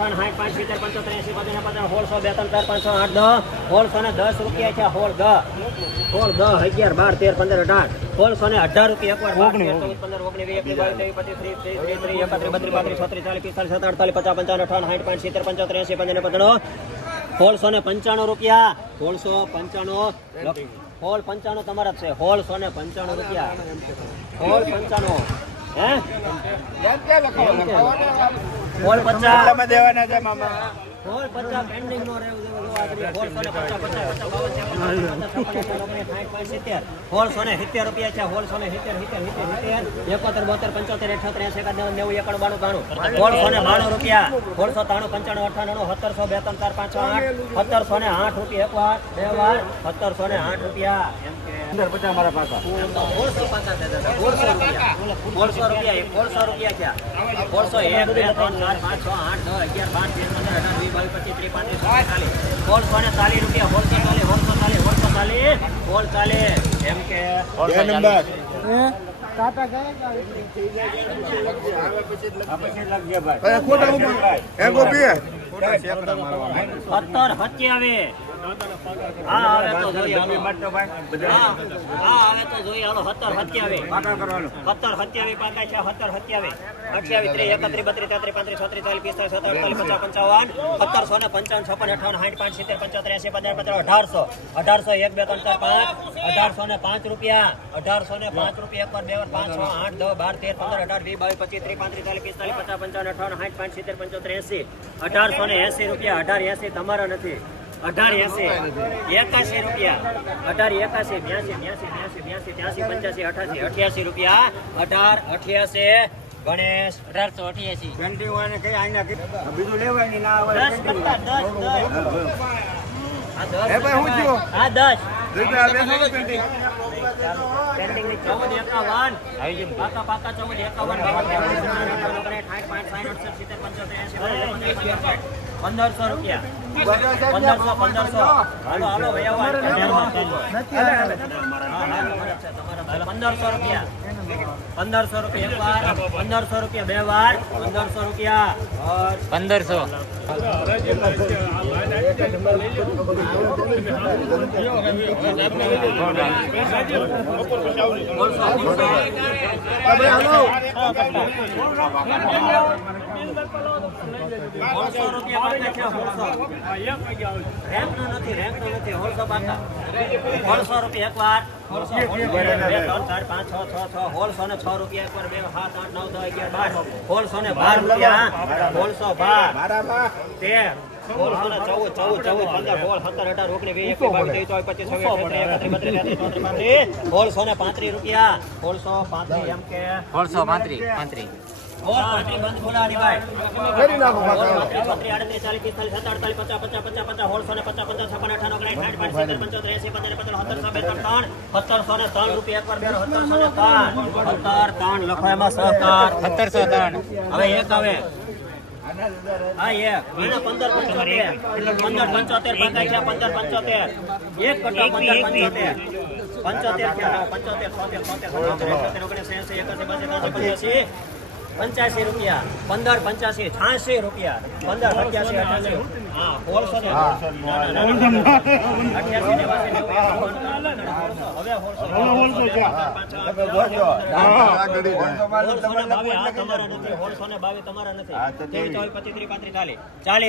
અઠાવન સાઠ પાંચ સિત્તેર પંચોતેર એસી પચાસ પચાસ સોળસો બે ત્રણ ચાર પાંચ આઠ દસ. સોળસો ને દસ રૂપિયા છે સોળ દસ સોળ દસ અગિયાર બાર તેર પંદર અઢાર. સોળસો ને અઢાર રૂપિયા એકવાર પંદર ઓગણીસ પચીસ એકત્રીસ બત્રીસ પાંત્રીસ છત્રીસ ચાલીસ પિસ્તાલીસ સત્તાવીસ અડતાલીસ પચાસ પંચાવન અઠાવન સાઠ પાંચ સિત્તેર પંચોતેર એસી પંદર પંચાણું સોળસો ને પંચાણું રૂપિયા. સોળસો પંચાણું. હોલ પંચાણું તમારા છે. સો ને પંચાણું રૂપિયા. હોલ પંચાણું. હે? સોળ પચાસ. તમે દેવાના છે મામા. સોળસો રૂપિયા સિત્તેર સિત્તેર પંચોતેર અઠ્યોતેર એસી નેવું એકડ બાણું બાણું ને રૂપિયા સોળસો ત્રાણું પંચાણું અઠાણું સત્તરસો બે ત્રણ પાંચ આઠ સત્તરસો આઠ રૂપિયા એક વાર સત્તરસો ને આઠ રૂપિયા સોળસો રૂપિયા એક બે ત્રણ ચાર પાંચ આઠ દસ અગિયાર પંદર બાવીસ પચીસ ત્રીસ પાંત્રીસ ચાલીસ. સોળસો ને ચાલીસ રૂપિયા સોળસો ચાલીસ સોળસો ચાલીસ સોળસો ચાલીસ સોળ ચાલીસ. એમ કે બે નંબર. ખોટા એ ગોપી સત્તર સત્યાવીસ. હા આવે તો જોઈએ. હાલો. હા હા, આવે તો જોઈએ. હાલો સત્તર સત્યાવીસ સત્તર સત્યાવીસ પાકા છે સત્તર સત્યાવી. અઠ્યાવીસ ત્રીસ એકત્રીસ બત્રીસ તેત્રીસ પાંત્રીસ છત્રીસ ચાલીસ પિસ્તાલીસ સત્તર અડતાલીસ પચાસ પંચાવન સત્તરસો ને પંચાવન છપ્પન અઠાવન સાઠ પાંચ સિત્તેર પંચોતેર એસી પંદર પંદર અઢારસો. અઢારસો એક બે ત્રણ ચાર પાંચ. અઢારસો ને પાંચ રૂપિયા. અઢારસો ને પાંચ રૂપિયા એક બે પાંચ છ આઠ દસ બાર તેર પંદર અઢાર વીસ બાવીસ પચીસ ત્રીસ પાંત્રીસ ચાલીસ પિસ્તાલીસ પચાસ પંચાવન અઠાવન સાઠ પાંચ સિત્તેર પંચોતેર એસી અઢારસો ને એસી રૂપિયા. અઢાર એસી તમારા નથી. અઢાર એસી એકાસી રૂપિયા અઢાર એકાસી બ્યાસી બ્યાસી બ્યાસી બ્યાસી ત્યાસી પંચ્યાસી અઠાસી અઠ્યાસી રૂપિયા અઢાર અઠ્યાસી ગણેશ અઢારસો અઠ્યાસી બીજું લેવાય ના દસ કરતા દસ હું દસ પાકા ચોવન એકાવન પંદરસો રૂપિયા. પંદરસો પંદરસો. હાલો હાલો વ્યવહાર પંદરસો રૂપિયા. પંદરસો રૂપિયા એક વાર પંદરસો રૂપિયા બે વાર પંદરસો રૂપિયા. પંદરસો. સોળસો રૂપિયા પાકા છે સોળસો રેમ્પ નથી રેમ્પ નથી સોળસો પાકા સોળસો રૂપિયા એક વાર સોળસો સોળસો, બે ત્રણ ચાર પાંચ છ છ છ સોળસો ને છ રૂપિયા એક બે સાત આઠ નવ દસ અગિયાર બાર સોળસો ને બાર રૂપિયા સોળસો બાર તેર ને પાંત્રીસ રૂપિયા સોળસો પાંત્રીસ એમ કે. પાંત્રીસ પાંત્રીસ. કરી નાખો પંચોતેર, સત્તરસો, બે, ત્રણ, હવે એક આવે હા એક. એના પંદર પંચોતેર. પંદર પંચોતેર પંદર પંચોતેર. એક કટો પંદર પંચોતેર. પંચોતેર પંચોતેર છોતેર છોતેર ઓગણીસ એંસી એકાસી બાસી પંચ્યાસી. પંચ્યાસી રૂપિયા પંદર પંચ્યાસી છાસી રૂપિયા પંદર પંચ્યાસી અઠ્યાસી. હા ને અઠ્યાસી. નેવાસી નેવું હવે સોળસો. ને બાવી તમારા નથી ચાલીસ.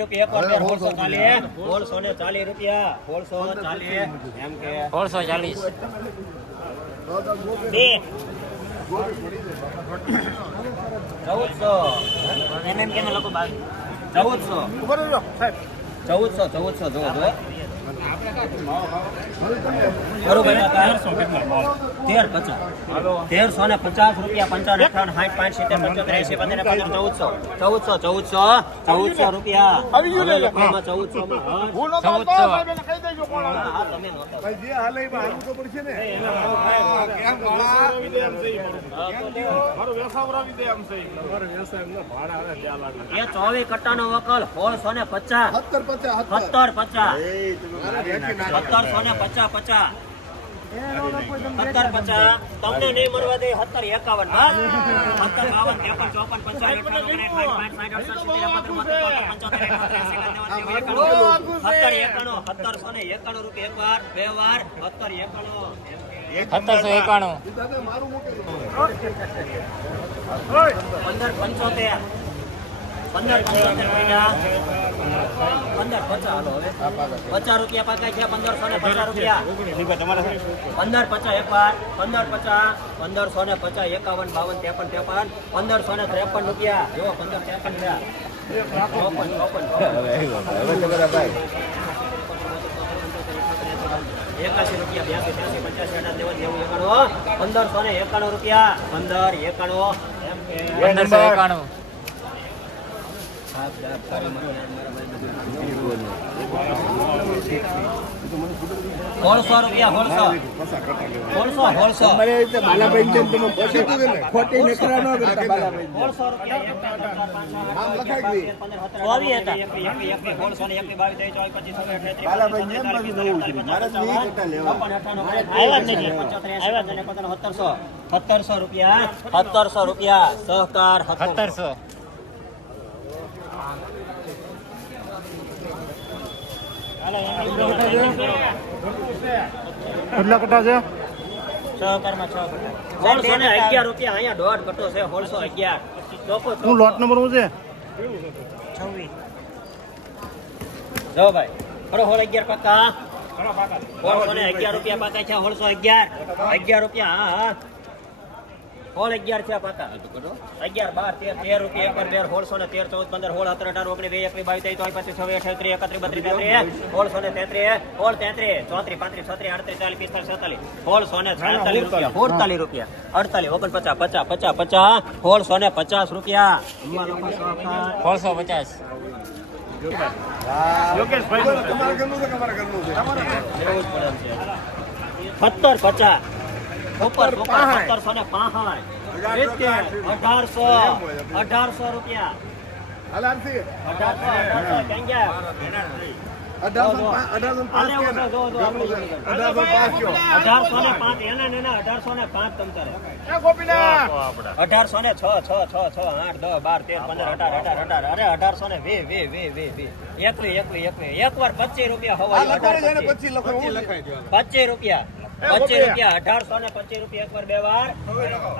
રૂપિયા એક સોળસો ચાલીસ સોળસો ને ચાલીસ રૂપિયા સોળસો ચાલીસ એમ કે. ચાલીસ. બે. ચૌદસો. એમ એમ કેને લોકો બાવીસ ચૌદસો. ચૌદસો ચૌદસો જોવો જો બરોબર તેર પચાસ. તેરસો ને પચાસ રૂપિયા પંચાવન અઠાવન સાઠ પાંચ સિત્તેર પંચોતેર એસી પંદર પંદર ચૌદસો. ચૌદસો ચૌદસો ચૌદસો રૂપિયા. ચૌદસો. ચૌદસો. ભાઈ જે હાલે એમાં હાલવું તો પડશે ને. કેમ એ ચોવીસ કટ્ટાનો વકલ સોળસો ને પચાસ. સત્તર પચાસ સત્તર પચાસ. સત્તરસો ને પચાસ પચાસ. સત્તર પચાસ. તમને નહીં મળવા દે સત્તર એકાવન. બસ. સત્તર બાવન ત્રેપન ચોપન પંચાવન અઠ્ઠાણું ઓગણીસ સાઠ પાંચ સાઠ અડસઠ સિત્તેર એકાણું સત્તર એકાણું સત્તરસો ને એકાણું રૂપિયા એક વાર બે વાર સત્તર એકાણું સત્તરસો એકાણું દાદા મારું મૂકી દો. પંદર પંચોતેર. પંદર પંચોતેર પૈસા પંદર પચાસ હાલો હવે પચાસ રૂપિયા પાકા પંદરસો ને પચાસ રૂપિયા. પંદર પચાસ એક વાર પંદર પચાસ પંદરસો ને પચાસ એકાવન બાવન ત્રેપન ત્રેપન પંદરસો ને ત્રેપન રૂપિયા. જો પંદર ત્રેપન રૂપિયા. ચોપન ચોપન એકાસી રૂપિયા બ્યાસી ત્યાસી પચાસી અઢાર નેવું નેવું એકાણું પંદરસો ને એકાણું રૂપિયા. પંદર એકાણું પંદરસો એકાણું. સોળસો રૂપિયા સોળસો સોળસો સોળસો બાલાભાઈ. રૂપિયા. ને બાલાભાઈ. સત્તરસો સત્તરસો રૂપિયા સત્તરસો. રૂપિયા. સહકાર સત્તરસો કેટલા કટા છે સહકારમાં છ કટો. સોળસો ને અગિયાર રૂપિયા અહીંયા દોઢ કટો છે સોળસો અગિયાર છે શું લોટ નંબર શું છે? જો ભાઈ ખરો હોળ અગિયાર પાકા. સોળસો ને અગિયાર રૂપિયા પાકા છે હોળસો અગિયાર. અગિયાર રૂપિયા હા હા. હોળ અગિયાર થયા પાકા. અગિયાર બાર તેર તેર રૂપિયા એક તેર સોળસો ને તેર ચૌદ પંદર હોળ સત્તર અઢાર ઓગણી બે એકવીસ બાવીસ ત્રેવીસ ચોવીસ પચીસ છવ્વીસ અઠ્યાવીસ ત્રીસ એકત્રીસ બત્રીસ તેત્રીસ સોળસો ને તેત્રીસ સોળ તેત્રીસ ચોત્રીસ પાંત્રીસ છત્રીસ આડત્રીસ ચાલીસ પિસ્તાલીસ છેતાલીસ. સોળસો ને છેતાલીસ રૂપિયા. સુડતાલીસ રૂપિયા. અડતાલીસ ઓગણ પચાસ પચાસ પચાસ પચાસ સોળસો ને પચાસ રૂપિયા. હોળસો પચાસ. તમારા ઘરનું છે કે અમારા ઘરનું છે સત્તર પચાસ. ઉપર સત્તરસો ને અઢારસો અઢારસો રૂપિયા. અઢારસો ને? પાંચ એના અઢારસો ને પાંચ તમ અઢારસો ને છ છ છ છ આઠ દસ બાર તેર પંદર અઢાર અઢાર અઢાર. અરે અઢારસો ને વે વે વે વે વે. એકવી એકવી એકવી એક વાર પચીસ રૂપિયા હવા પચીસ રૂપિયા. પચીસ રૂપિયા અઢારસો ને પચીસ રૂપિયા એકવાર બે વાર.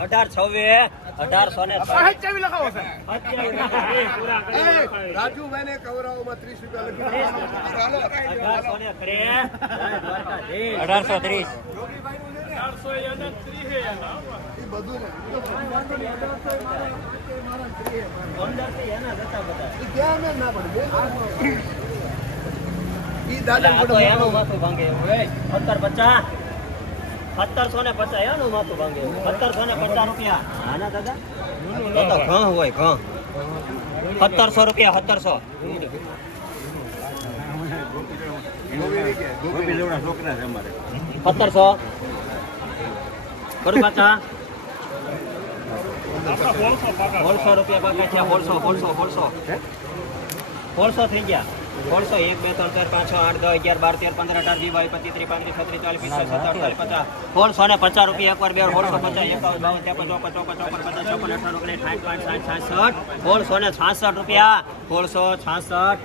અઢાર છવ્વીસ અઢારસો ને રાજુભાઈ ને કવરાઓમાં ત્રીસ રૂપિયા અઢારસો ને ત્રીસ. ઈ દાદા એનું માથું ભાંગે એવું હોય. સત્તરસો ને પચાસ એનું માથું ભાંગે સત્તરસો ને પચાસ રૂપિયા. આના દાદા? તો તો ઘઉં હોય ઘઉં. સત્તરસો રૂપિયા સત્તરસો. સત્તરસો. કરું કાકા? સોળસો રૂપિયા બાકી છે બોલસો સોળસો બોલસો. બોલસો થઈ ગયા. સોળસો એક બે ત્રણ ચાર પાંચ છ આઠ દસ અગિયાર બાર તેર પંદર અઢાર વીસ બાવીસ પચીસ ત્રીસ પાંત્રીસ છત્રીસ ચાલીસ પિસ્તાલીસ અડતાલીસ પચાસ સોળસો ને પચાસ રૂપિયા એકવાર બે સોળસો પચાસ એકાવન બાવન ત્રેપન ચોપન ચોપન ચોપન પચાસ ચોપન અઠાવન ઓગણીસ સાઠ પાંચ સાઠ છાસઠ સોળસો ને છાસઠ રૂપિયા. ઓળસો છાસઠ.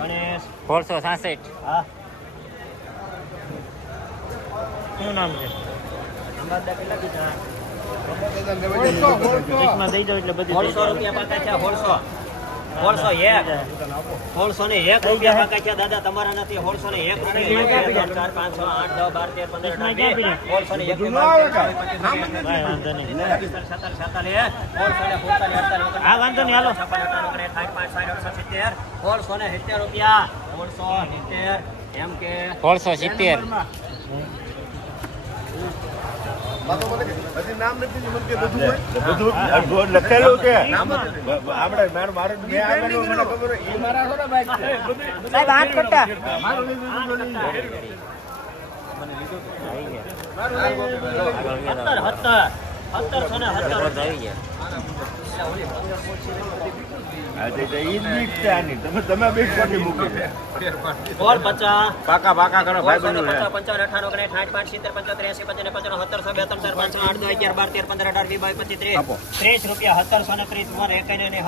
ગણેશ. સોળસો છાસઠ. હા. શું નામ છે? નંબર કેટલા કીધા. દઈ દો એટલે બધી ઓળસો રૂપિયા પાકા છે સોળસો. સોળસો એક. સોળસો ને એક રૂપિયા પાકા છે દાદા તમારા નથી. સોળસો ને એક રૂપિયા ચાર પાંચ છ આઠ દસ બાર તેર પંદર. સોળસો ને એક સોળસો ને સિત્તેર. રૂપિયા. સોળસો સિત્તેર. એમ કે સોળસો સિત્તેર બાતો મને કે હજી નામ નથી મને કે બધું હોય બધું લખેલું છે. નામ નથી. આપણે મારું મારું મને ખબર એ મારા થોડા બાઈક છે. સાહેબ આઠ કટ્ટા મારું લીધું તો સત્તર સત્તર. સત્તર. ત્રીસ. રૂપિયા સત્તરસો ને ત્રીસ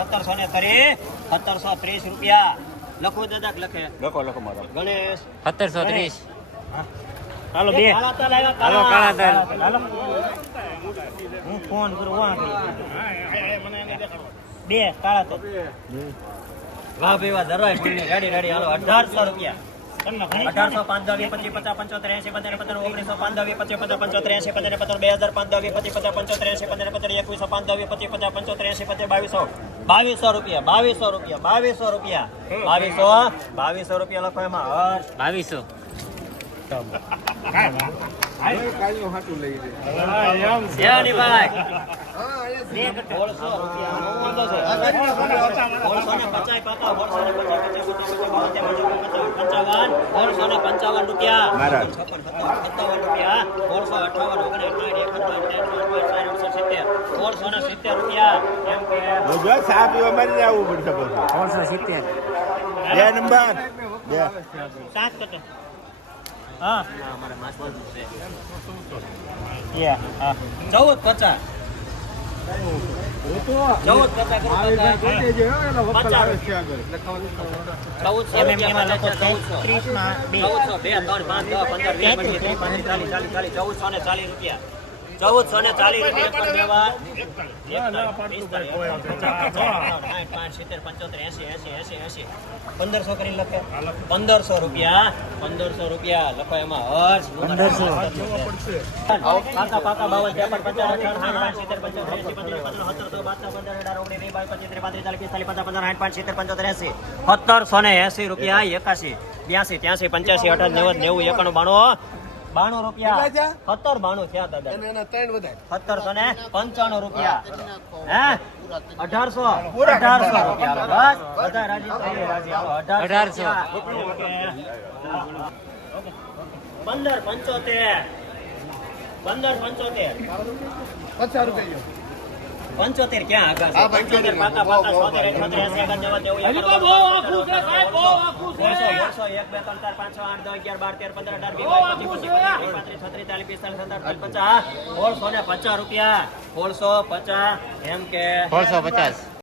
સત્તરસો ને ત્રીસ. સત્તરસો ત્રીસ રૂપિયા. લખો દાદા લખે. લખો લખો મારો. ગણેશ. સત્તરસો ત્રીસ. હાલો બે. હાલો, કાળા તલ. હાલો. હું ફોન કરું વાહ બે કાળા તો. વાહ ભાઈ વાહ દરવાજ રેડી રેડી. હાલો અઢારસો રૂપિયા. અઢારસો પાંચ દસ પચીસ પચાસ પંચોતેર એસી પંદર પંદર ઓગણીસો પાંચ દસ પચીસ પચાસ પંચોતેર એસી પંદર પંદર બે હજાર પાંચ દસ પચીસ પચાસ પંચોતેર એસી પંદર પંદર એકવીસો પાંચ દસ પચીસ પચાસ પંચોતેર એસી પંદર બાવીસો. બાવીસો રૂપિયા બાવીસો રૂપિયા બાવીસો રૂપિયા. બાવીસો બાવીસો રૂપિયા લખો એમાં. હર્ષ બાવીસો. કાલનું હાટું લઈ લે ભાઈ સોળસો સોળસો સોળસો પંચાવન, પંચાવન સોળસો પંચાવન રૂપિયા સત્તાવન, રૂપિયા સોળસો અઠાવન સોળસો ને સિત્તેર રૂપિયા એમ કે જો ચા પીવા મારી આવવું પડશે પછી. ત્રણસો સિત્તેર. બે નંબર. બે. સાત કટે હા અમારે માસ છે. ચૌદ પચાસ ચૌદ પચાસ કરો પચાસ ચૌદસો ને ચાલીસ રૂપિયા. ચૌદસો ને ચાલીસ રૂપિયા પર વ્યવહાર પાંચ સિત્તેર પંચોતેર એસી એસી એસી એસી. પંદરસો કરી લખે. પંદરસો રૂપિયા પંદરસો રૂપિયા લખો એમાં. હર્ષ પંદરસો. પાકા પાકા બાવન ત્રેપન પચાસ પાંચ સિત્તેર પંચોતેર સત્તરસો ને એસી રૂપિયા એકાસી બ્યાસી ત્યાસી પંચ્યાસી અઢાર નેવું નેવું એકાણું બાણું. બાણું રૂપિયા. સત્તર બાણું થયા દાદા. સત્તરસો ને પંચાણું રૂપિયા. હે અઢારસો. અઢારસો રૂપિયા બસ. બધા રાજી થઈએ, રાજી આવો અઢારસો. પંદર પંચોતેર. પંદર પંચોતેર. પંચોતેર ક્યાં આગળ? પંચોતેર પાકા પાકા સોતેર અઠ્યોતેર એસી એકાવન નેવું નેવું એકાણું બોસો, એક બે ત્રણ ચાર પાંચ છ આઠ દસ અગિયાર બાર તેર પંદર અઢાર વીસ પાંત્રીસ છત્રીસ ચાલીસ પિસ્તાલીસ સત્તાવીસ પચાસ સોળસો ને પચાસ રૂપિયા. સોળસો પચાસ એમ કે સોળસો પચાસ.